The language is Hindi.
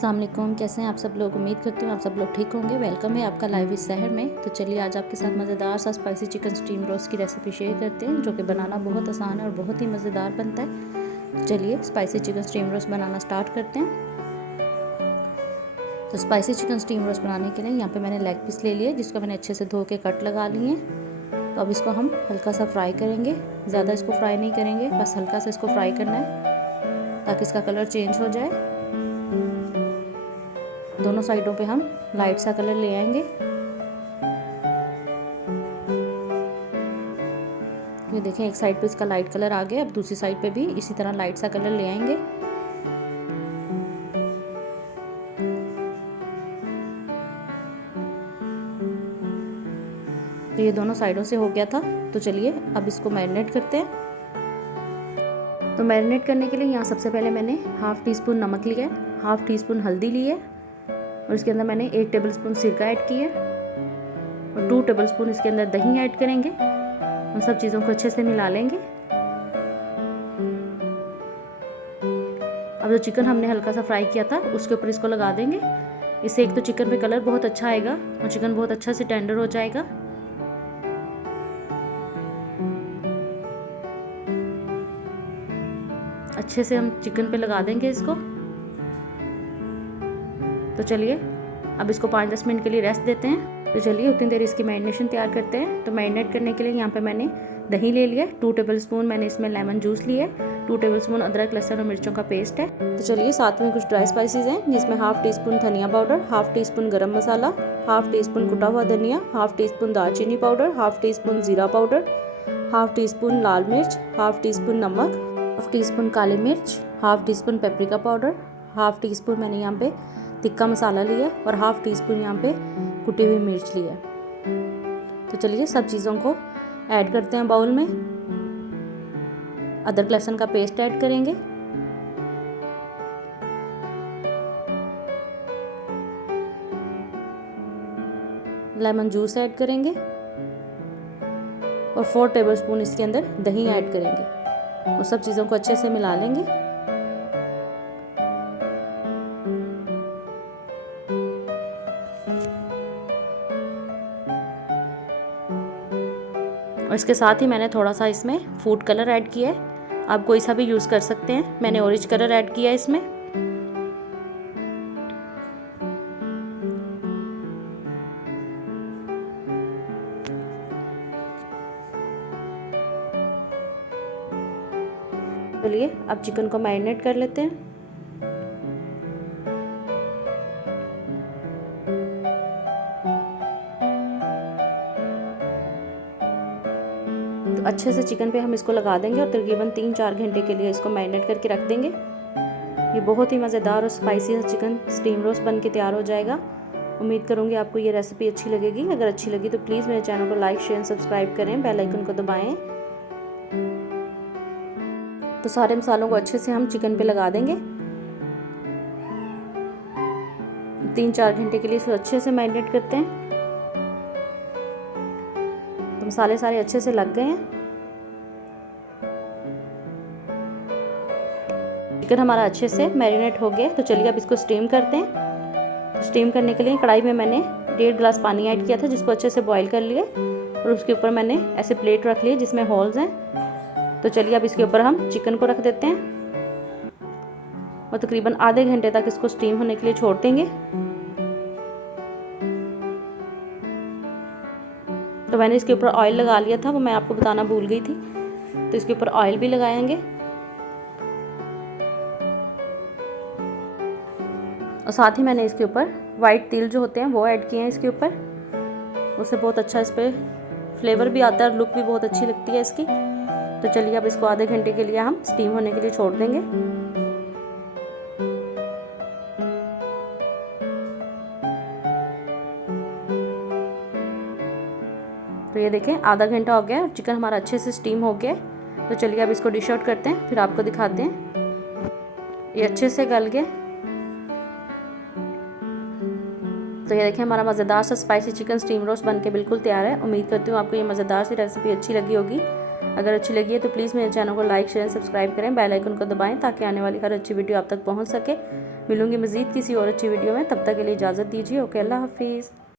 अस्सलाम वालेकुम, कैसे हैं आप सब लोग। उम्मीद करती हूँ आप सब लोग ठीक होंगे। वेलकम है आपका लाइव इस शहर में। तो चलिए आज आपके साथ मज़ेदार सा स्पाइसी चिकन स्टीम रोस्ट की रेसिपी शेयर करते हैं, जो कि बनाना बहुत आसान है और बहुत ही मज़ेदार बनता है। तो चलिए स्पाइसी चिकन स्टीम रोस्ट बनाना स्टार्ट करते हैं। तो स्पाइसी चिकन स्टीम रोस्ट बनाने के लिए यहाँ पे मैंने लेग पीस ले लिया, जिसको मैंने अच्छे से धो के कट लगा लिए। तो अब इसको हम हल्का सा फ्राई करेंगे, ज़्यादा इसको फ्राई नहीं करेंगे, बस हल्का सा इसको फ्राई करना है ताकि इसका कलर चेंज हो जाए। दोनों साइडों पे हम लाइट सा कलर ले आएंगे। ये देखें, एक साइड पे इसका लाइट कलर आ गया। अब दूसरी साइड पे भी इसी तरह लाइट सा कलर ले आएंगे। तो ये दोनों साइडों से हो गया था। तो चलिए अब इसको मैरिनेट करते हैं। तो मैरिनेट करने के लिए यहाँ सबसे पहले मैंने हाफ़ टी स्पून नमक लिया है, हाफ़ टी स्पून हल्दी ली है और इसके अंदर मैंने 1 टेबलस्पून सिरका ऐड किया है और 2 टेबलस्पून इसके अंदर दही ऐड करेंगे। उन सब चीज़ों को अच्छे से मिला लेंगे। अब जो चिकन हमने हल्का सा फ्राई किया था उसके ऊपर इसको लगा देंगे। इससे एक तो चिकन पे कलर बहुत अच्छा आएगा और चिकन बहुत अच्छा से टेंडर हो जाएगा। अच्छे से हम चिकन पे लगा देंगे इसको। तो चलिए अब इसको 5-10 मिनट के लिए रेस्ट देते हैं। तो चलिए उतनी देर इसकी मैरिनेशन तैयार करते हैं। तो मैरिनेट करने के लिए यहाँ पे मैंने दही ले लिया, 2 टेबलस्पून मैंने इसमें लेमन जूस लिया है, 2 टेबलस्पून अदरक लहसुन और मिर्चों का पेस्ट है। तो चलिए साथ में कुछ ड्राई स्पाइसेस हैं, जिसमें हाफ़ टी स्पून धनिया पाउडर, हाफ़ टी स्पून गरम मसाला, हाफ़ टी स्पून कुटा हुआ धनिया, हाफ़ टी स्पून दालचीनी पाउडर, हाफ़ टी स्पून ज़ीरा पाउडर, हाफ़ टी स्पून लाल मिर्च, हाफ़ टी स्पून नमक, हाफ़ टी स्पून काली मिर्च, half tea spoon paprika powder, half tea spoon मैंने यहाँ पे तिक्का मसाला लिया और हाफ़ टी स्पून यहाँ पे कुटी हुई मिर्च ली है। तो चलिए सब चीज़ों को ऐड करते हैं बाउल में। अदरक लहसुन का पेस्ट ऐड करेंगे, लेमन जूस ऐड करेंगे और 4 टेबलस्पून इसके अंदर दही ऐड करेंगे और सब चीज़ों को अच्छे से मिला लेंगे। और इसके साथ ही मैंने थोड़ा सा इसमें फूड कलर ऐड किया है। आप कोई सा भी यूज़ कर सकते हैं। मैंने ऑरेंज कलर ऐड किया है इसमें। चलिए अब चिकन को मैरिनेट कर लेते हैं। तो अच्छे से चिकन पे हम इसको लगा देंगे और तकरीबन 3-4 घंटे के लिए इसको मैरिनेट करके रख देंगे। ये बहुत ही मज़ेदार और स्पाइसी सा चिकन स्टीम रोस्ट बन के तैयार हो जाएगा। उम्मीद करूँगी आपको ये रेसिपी अच्छी लगेगी। अगर अच्छी लगी तो प्लीज़ मेरे चैनल को लाइक शेयर सब्सक्राइब करें, बेल आइकन को दबाएं। तो सारे मसालों को अच्छे से हम चिकन पे लगा देंगे। 3-4 घंटे के लिए इसको अच्छे से मैरिनेट करते हैं। तो मसाले सारे अच्छे से लग गए हैं। चिकन हमारा अच्छे से मैरिनेट हो गया। तो चलिए अब इसको स्टीम करते हैं। तो स्टीम करने के लिए कढ़ाई में मैंने 1.5 गिलास पानी ऐड किया था, जिसको अच्छे से बॉईल कर लिया और उसके ऊपर मैंने ऐसे प्लेट रख ली जिसमें होल्स हैं। तो चलिए अब इसके ऊपर हम चिकन को रख देते हैं और तकरीबन आधे घंटे तक इसको स्टीम होने के लिए छोड़ देंगे। तो मैंने इसके ऊपर ऑयल लगा लिया था, वो मैं आपको बताना भूल गई थी। तो इसके ऊपर ऑयल भी लगाएंगे और साथ ही मैंने इसके ऊपर वाइट तिल जो होते हैं वो ऐड किए हैं इसके ऊपर। उससे बहुत अच्छा इस पर फ्लेवर भी आता है और लुक भी बहुत अच्छी लगती है इसकी। तो चलिए अब इसको आधे घंटे के लिए हम स्टीम होने के लिए छोड़ देंगे। तो ये देखें आधा घंटा हो गया, चिकन हमारा अच्छे से स्टीम हो गया। तो चलिए अब इसको डिश आउट करते हैं, फिर आपको दिखाते हैं। ये अच्छे से गल गए। तो ये देखें हमारा मज़ेदार सा स्पाइसी चिकन स्टीम रोस्ट बनके बिल्कुल तैयार है। उम्मीद करती हूँ आपको ये मज़ेदार सी रेसिपी अच्छी लगी होगी। अगर अच्छी लगी है तो प्लीज़ मेरे चैनल को लाइक शेयर सब्सक्राइब करें, बेल आइकन को दबाएं ताकि आने वाली हर अच्छी वीडियो आप तक पहुँच सके। मिलूंगी मज़ीद किसी और अच्छी वीडियो में, तब तक के लिए इजाज़त दीजिए। ओके, अल्लाह हाफिज़।